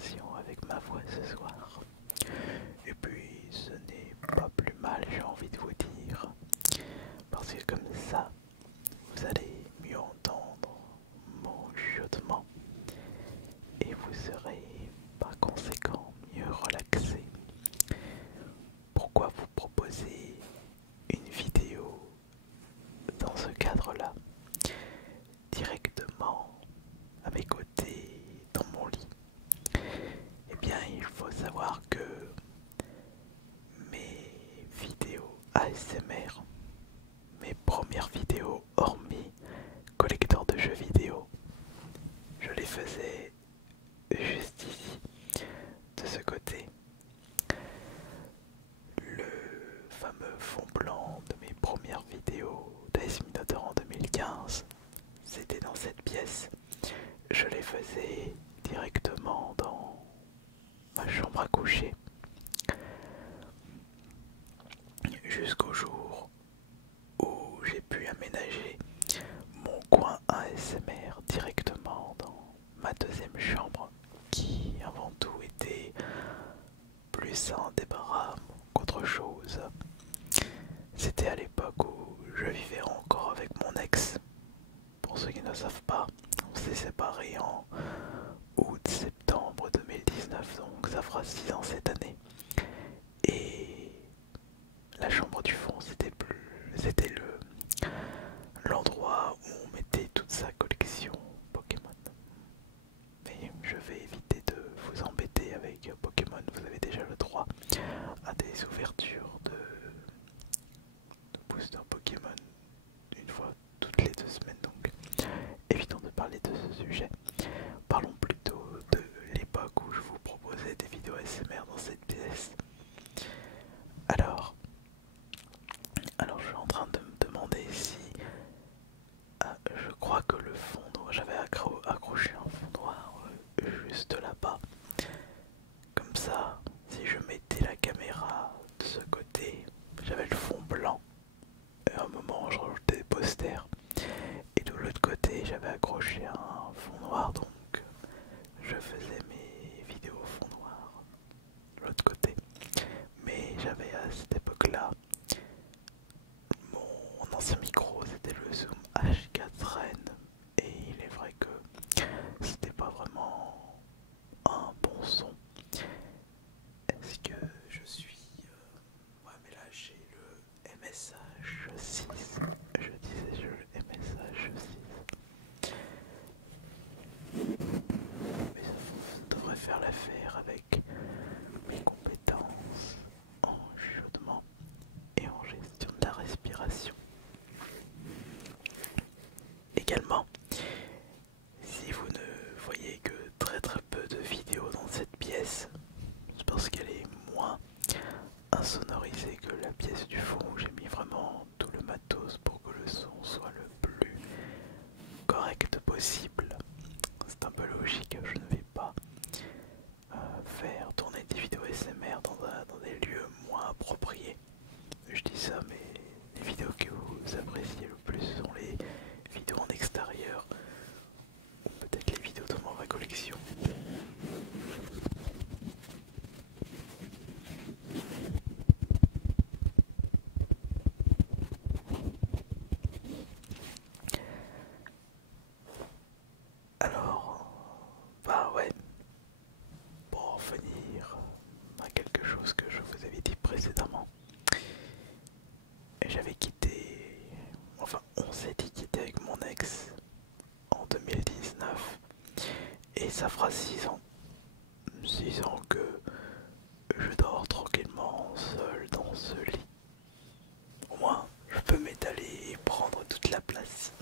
présentation avec ma voix ce soir. Et puis ce n'est pas plus mal, j'ai envie de vous dire, parce que comme ça, vous allez mieux entendre mon chuchotement et vous serez par conséquent mieux relaxé. Pourquoi vous proposer une vidéo dans ce cadre-là, directement à mes côtés dans mon lit? Eh bien, il faut savoir que mes vidéos ASMR, mes premières vidéos hormis collecteur de jeux vidéo, je les faisais juste ici, de ce côté. Le fameux fond blanc de mes premières vidéos d'AS Minotaur en 2015, c'était dans cette pièce. Je les faisais directement dans ma chambre à coucher. Jusqu'au jour où j'ai pu aménager mon coin ASMR directement dans ma deuxième chambre, qui avant tout était plus un débarras qu'autre chose. C'était à l'époque où je vivais encore avec mon ex. Pour ceux qui ne savent pas, on s'est séparés en août-septembre 2019, donc ça fera 6 ans cette année. Et la chambre du fond, c'était l'endroit où on mettait toute sa collection Pokémon. Mais je vais éviter de vous embêter avec Pokémon, vous avez déjà le droit à des ouvertures de boosters Pokémon une fois toutes les 2 semaines, donc évitons de parler de ce sujet. Parlons plutôt de l'époque où je vous proposais des vidéos ASMR dans cette pièce. Alors je suis en train de me demander si je crois que le fond noir, j'avais accroché un fond noir juste là-bas. Comme ça, si je mettais la caméra de ce côté, j'avais le fond blanc. Et à un moment, je rajoutais des posters. Et de l'autre côté, j'avais accroché un fond noir, donc je faisais mes vidéos au fond noir de l'autre côté. Mais j'avais à cette époque-là, mon ancien micro, c'était le Zoom H4n. Et il est vrai que c'était pas vraiment un bon son. Est-ce que je suis... ouais, mais là j'ai le MSH6. Je disais j'ai le MSH6. Mais ça devrait faire l'affaire avec mes compétences en chuchotement et en gestion de la respiration. Également, si vous ne voyez que très peu de vidéos dans cette pièce, c'est parce qu'elle est moins insonorisée que la pièce du fond où j'ai mis vraiment tout le matos pour que le son soit le plus correct possible. C'est un peu logique, je ne vais pas faire tourner des vidéos SMR dans des lieux moins appropriés. Je dis ça, mais les vidéos que vous appréciez le plus sont les vidéos en extérieur, ou peut-être les vidéos de ma vraie collection. Alors, bah ouais, pour en revenir à quelque chose que je vous avais dit précédemment, j'avais quitté, enfin on s'est dit quitter avec mon ex en 2019 et ça fera 6 ans. 6 ans que je dors tranquillement seul dans ce lit. Au moins je peux m'étaler et prendre toute la place.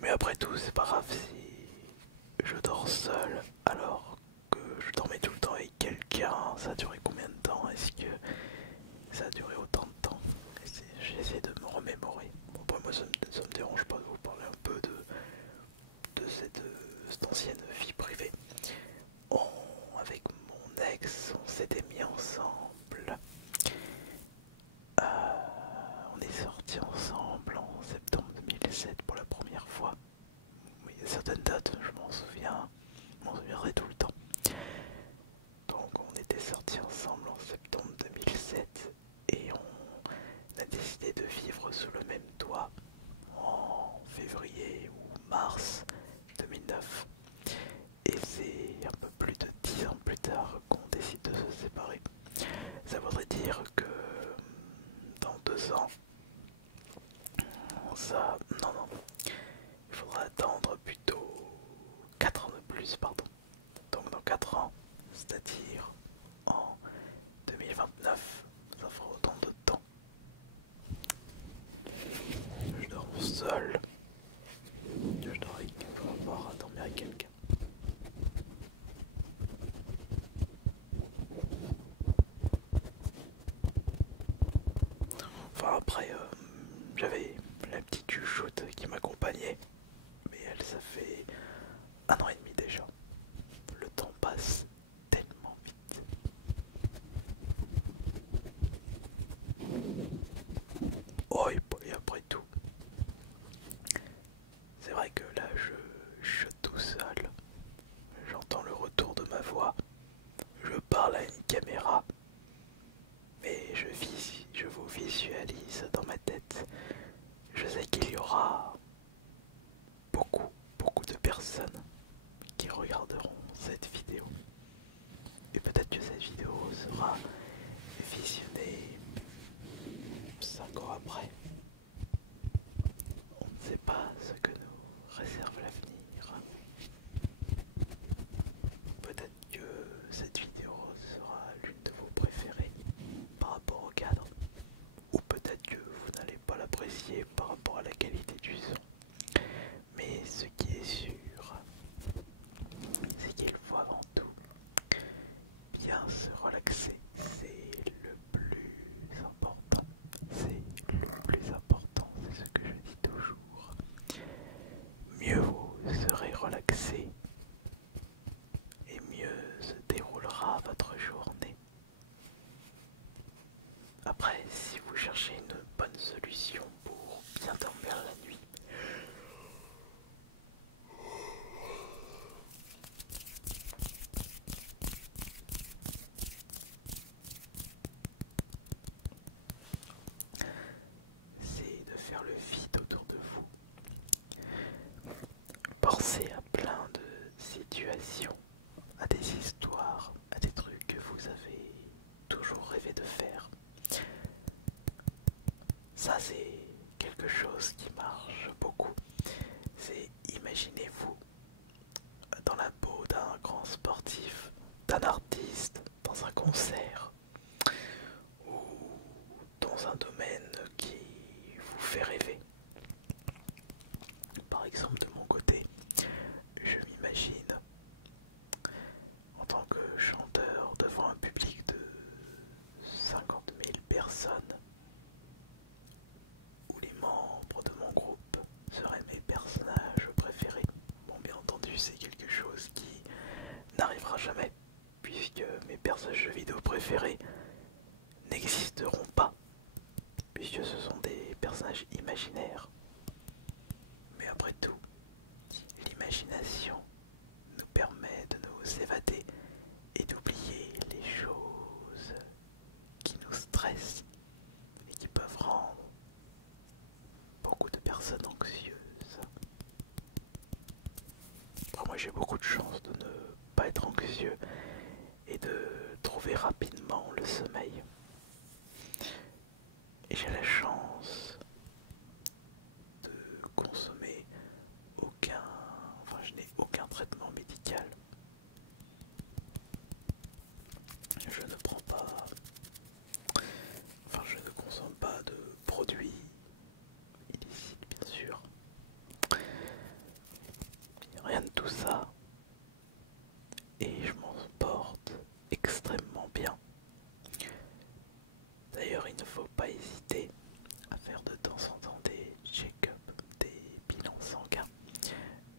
Mais après tout c'est pas grave si je dors seul alors que je dormais tout le temps avec quelqu'un. Ça a duré combien de temps? Est-ce que ça a duré autant de temps? J'essaie de me remémorer. Bon, après moi ça me dérange pas de vous parler un peu de cette ancienne vie privée. Avec mon ex, on s'était mis ensemble. On est sortis ensemble en septembre 2007 pour la première fois. Il y a certaines dates, je m'en souviens. plus, pardon. Donc dans 4 ans, c'est-à-dire en 2029, ça fera autant de temps. Je dors seul. Je dors avec avoir à dormir avec quelqu'un. Enfin après, j'avais la petite chouchoute qui m'accompagnait, mais elle, ça fait 1 an et demi déjà. Le temps passe tellement vite. Oh, et après tout, c'est vrai que là, je suis tout seul. J'entends le retour de ma voix. Je parle à une caméra. Mais je vous visualise dans ma tête. Je sais qu'il y aura beaucoup de personnes qui regarderont cette vidéo. Et peut-être que cette vidéo sera visionnée 5 ans après. On ne sait pas ce que nous réserve l'avenir. Peut-être que cette vidéo sera l'une de vos préférées par rapport au cadre. Ou peut-être que vous n'allez pas l'apprécier par rapport à la qualité du son. Mais ce qui est sûr, c'est qu'il faut avant tout bien se relaxer. C'est le plus important. C'est le plus important, c'est ce que je dis toujours. Mieux vous serez relaxé et mieux se déroulera votre journée. Après, si vous cherchez une bonne solution pour bien dormir la nuit, c'est de faire le vide autour de vous. Pensez à plein de situations, à des histoires, à des trucs que vous avez toujours rêvé de faire. Ça, c'est quelque chose qui marche beaucoup. C'est imaginez-vous dans la peau d'un grand sportif, d'un artiste, dans un concert ou dans un domaine qui vous fait rêver. Par exemple, de mon côté, je m'imagine en tant que chanteur devant un public de 50 000 personnes où les membres de mon groupe seraient mes personnages préférés. Bon, bien entendu, c'est quelque chose qui n'arrivera jamais puisque mes personnages de jeux vidéo préférés n'existeront pas puisque ce sont des personnages imaginaires. Mais après tout, l'imagination nous permet de nous évader et d'oublier les choses qui nous stressent et qui peuvent rendre beaucoup de personnes anxieuses. Après, moi j'ai beaucoup de chance de ne pas être anxieux et de trouver rapidement le sommeil. Et j'ai la chance de consommer je n'ai aucun traitement médical. Je ne prends pas, je ne consomme pas de produits illicites, bien sûr. Rien de tout ça. Et je m'en porte extrêmement bien. D'ailleurs, il ne faut pas hésiter à faire de temps en temps des check-up, des bilans sanguins.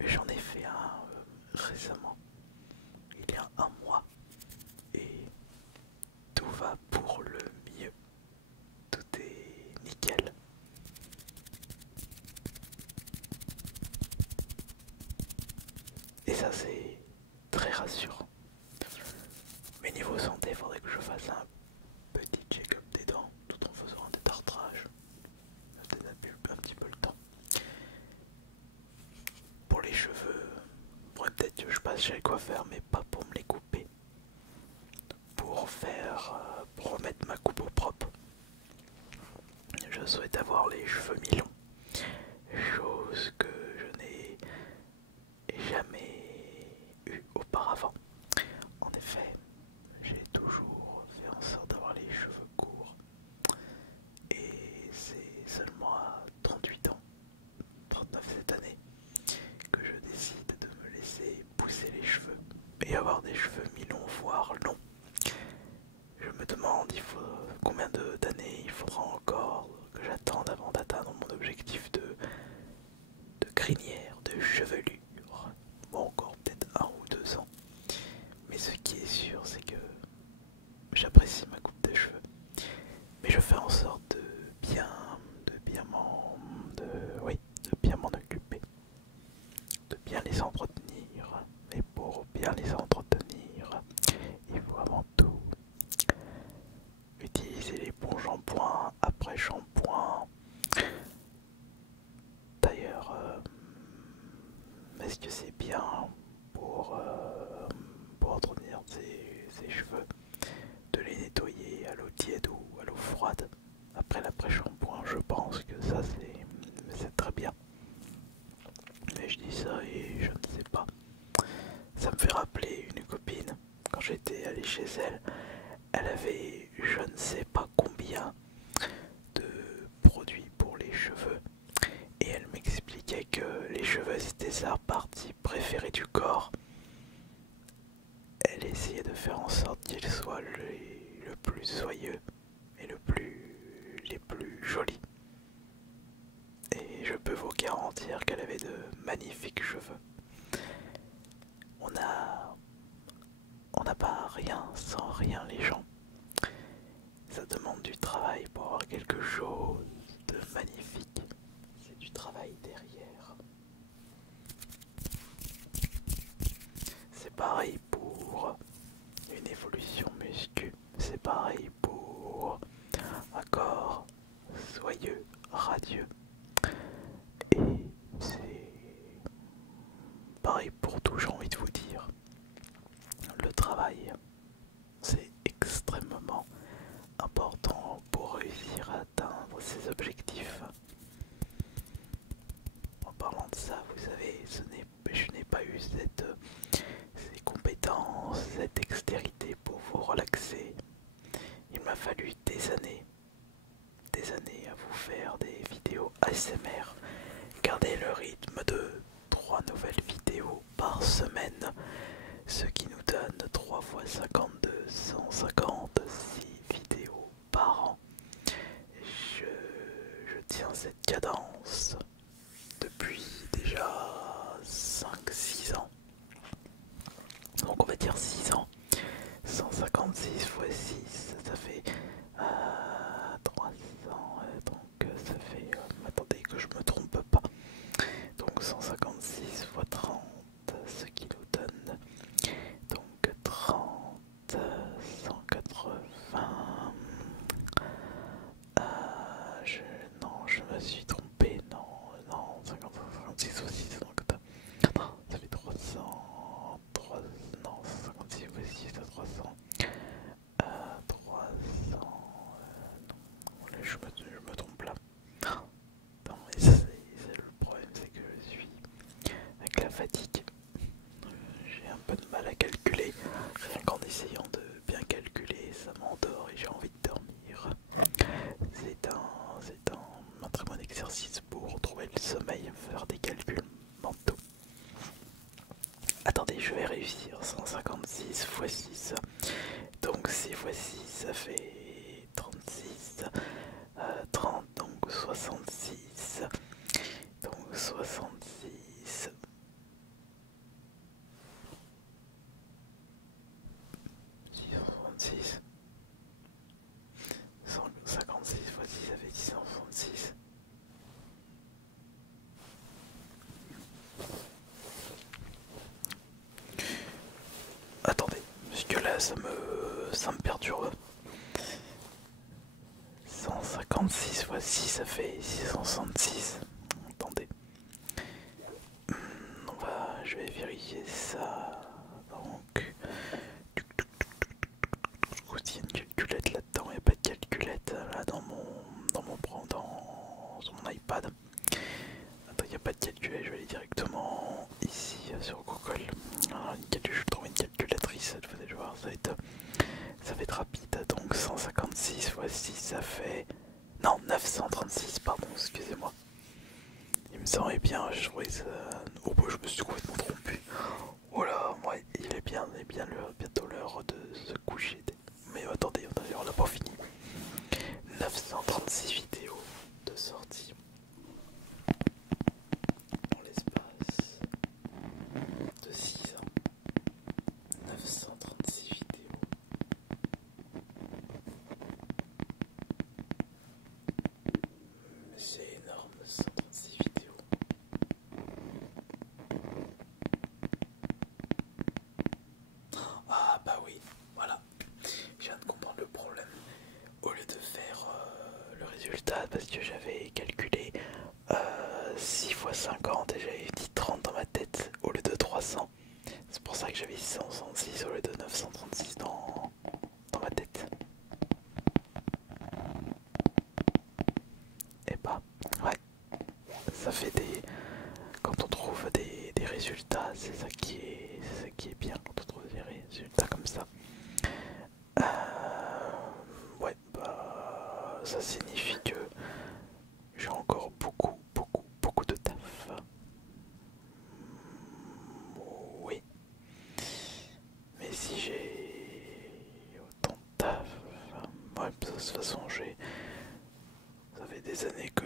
J'en ai fait un récemment, il y a un mois, et tout va pour le mieux. Tout est nickel. Et ça, c'est très rassurant. Mais niveau santé, il faudrait que je fasse un petit check-up des dents tout en faisant un détartrage. Peut-être un petit peu le temps. Pour les cheveux, faudrait peut-être que je passe chez le coiffeur, mais pas pour me les couper. Pour remettre ma coupe au propre. Je souhaite avoir les cheveux mi-longs. Chose que je n'ai jamais eu et avoir des cheveux mi-longs voire longs. Je me demande combien d'années il faudra encore que j'attende avant d'atteindre mon objectif de crinière, de chevelure. Bon, encore peut-être 1 ou 2 ans. Mais ce qui est sûr, c'est que j'apprécie ma coupe de cheveux. Mais je fais en sorte de bien m'en occuper, de bien les entretenir. Et pour bien les entretenir, il faut avant tout utiliser les bons shampoings après shampoing. D'ailleurs, est-ce que c'est bien pour entretenir ses cheveux de les nettoyer à l'eau tiède ou à l'eau froide après l'après-shampoing? Je pense que ça c'est très bien. Mais je dis ça et je ne sais pas. Ça me fait rappeler une copine, quand j'étais allé chez elle, elle avait je ne sais pas combien de produits pour les cheveux. Et elle m'expliquait que les cheveux c'était sa partie préférée du corps. Elle essayait de faire en sorte qu'ils soient le plus soyeux et les plus jolis. Et je peux vous garantir qu'elle avait de magnifiques cheveux. On n'a pas rien sans rien les gens. Ça demande du travail pour avoir quelque chose de magnifique. C'est du travail derrière. C'est pareil pour une évolution muscu. C'est pareil pour un corps soyeux, radieux. Et c'est pareil pour tout, j'ai envie de vous dire. Le travail, c'est extrêmement important pour réussir à atteindre ses objectifs. En parlant de ça, vous savez, je n'ai pas eu ces compétences, cette dextérité pour vous relaxer. Il m'a fallu des années à vous faire des vidéos ASMR. Gardez le rythme de 3 nouvelles vidéos par semaine, ce qui nous donne 3 fois 52, 156 vidéos par an. Je tiens cette cadence depuis déjà 5-6 ans. Donc on va dire 6 ans. 156 x 6, ça fait 300, donc ça fait... attendez que je me trompe pas. Donc 156 x 30, ce qui nous donne donc 30, 180... non, je me suis trompé, non, 56 x 6, donc non, ça fait 300, non, 56 x 6, 300, 300, non, je me trompe là. Non, mais ça, le problème, c'est que je suis avec la fatigue. J'ai un peu de mal à calculer, rien qu'en essayant de bien calculer, ça m'endort et j'ai envie de dormir. C'est un très bon exercice pour trouver le sommeil, faire des calculs mentaux. Attendez, je vais réussir. 156 x 6. Donc 6 x 6, ça fait 36. 30, donc 66. Donc 66. 666. 156 x 6, ça fait 666. Attendez, parce que là ça me perturbe. 156 x 6, ça fait 666. Attendez. Je vais vérifier ça. Donc, il y a une calculette là-dedans. Il n'y a pas de calculette là sur mon iPad. Attends, il n'y a pas de calculette. Je vais aller directement ici sur Google. Alors, je vais trouver une calculatrice. Vous allez voir, ça va être rapide. Donc 156 x 6, ça fait... Non, 936, pardon, excusez-moi. Il me semblait bien, je trouvais ça... Oh bah je me suis complètement trompé. Voilà, résultats parce que j'avais calculé 6 fois 50 et j'avais dit 30 dans ma tête au lieu de 300. C'est pour ça que j'avais 666 au lieu de 936 dans ma tête. Et bah, ouais, ça fait des... Quand on trouve des résultats, c'est ça qui est bien quand on trouve des résultats comme ça. Ouais, bah, ça signifie que j'ai encore beaucoup de taf. Oui, mais si j'ai autant de taf, ouais, de toute façon, ça fait des années que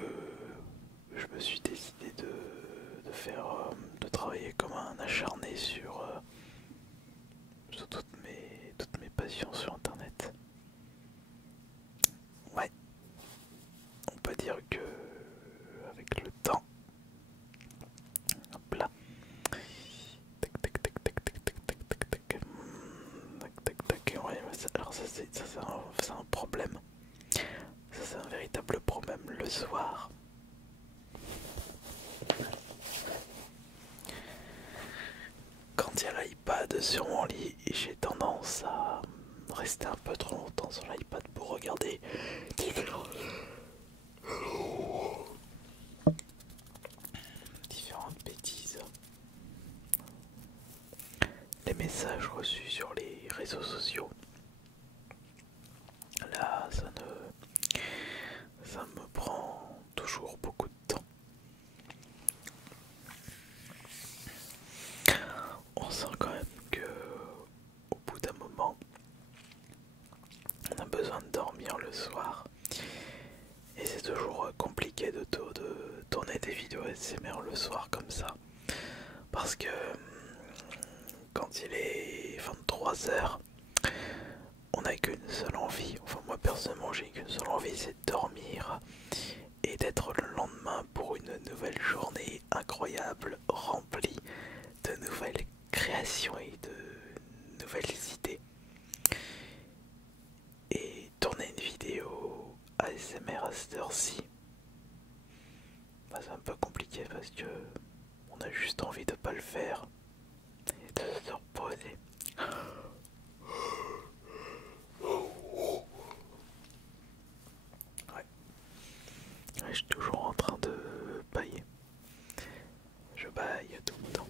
je me suis décidé de faire, de travailler comme un acharné sur toutes mes passions sur internet. Ouais, on peut dire que avec le temps, hop là, tac tac tac tac tac tac tac tac tac tac, ouais, alors ça c'est un problème, ça c'est un véritable problème le soir. Quand il y a l'iPad sur mon lit, j'ai tendance à rester un peu trop longtemps sur l'iPad pour regarder différentes bêtises. Les messages reçus sur les réseaux sociaux, là ça me prend toujours beaucoup de temps. On sent quand même que au bout d'un moment on a besoin de dormir le soir et c'est toujours compliqué de tourner des vidéos ASMR le soir comme ça parce que quand il est 23 h, on n'a qu'une seule envie, enfin moi personnellement j'ai qu'une seule envie, c'est de dormir et d'être le lendemain pour une nouvelle journée incroyable, remplie de nouvelles créations et de nouvelles idées. Et tourner une vidéo ASMR à cette heure-ci, bah, c'est un peu compliqué parce que on a juste envie de pas le faire et de se reposer. Ouais. Je suis toujours en train de bailler. Je baille tout le temps.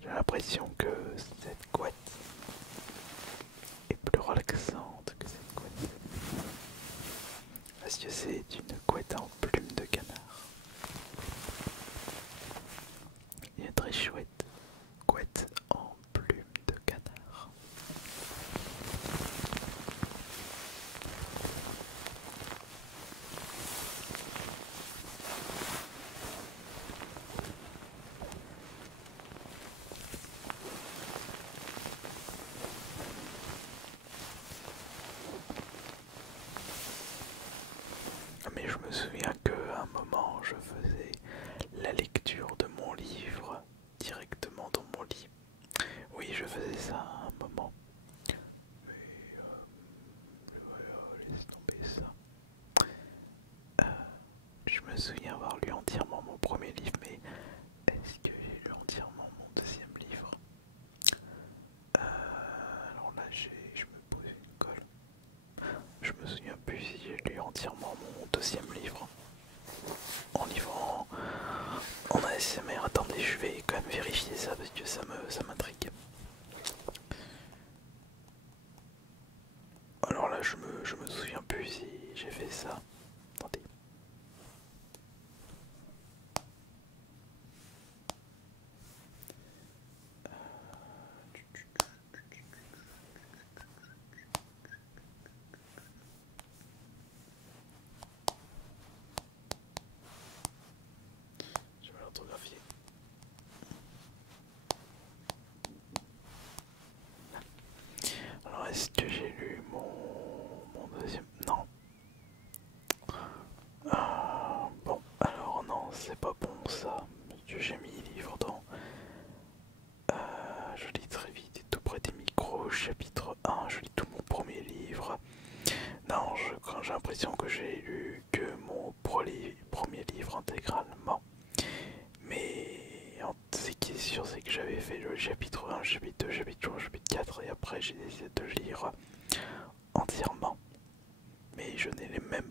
J'ai l'impression que cette couette est plus relaxante que cette couette. Parce que c'est une couette en plume de canard. Une très chouette couette en plume de canard. Mais je me souviens qu'à un moment je faisais la lecture de mon livre directement dans mon lit. Oui, je faisais ça à un moment. Mais laisse tomber ça. Je me souviens avoir lu entièrement mon premier livre, mais est-ce que j'ai lu entièrement mon deuxième livre? Alors là, je me pose une colle. Je me souviens plus si j'ai lu entièrement mon deuxième livre. En livre en ASMR. Attendez, je vais quand même vérifier ça parce que ça m'intrigue. Alors là, je me souviens plus si j'ai fait ça. Attendez. chapitre 1, je lis tout mon premier livre. Non, quand j'ai l'impression que j'ai lu que mon premier livre intégralement. Mais ce qui est sûr, c'est que j'avais fait le chapitre 1, le chapitre 2, le chapitre 3, le chapitre 4, et après j'ai décidé de lire entièrement. Mais je n'ai même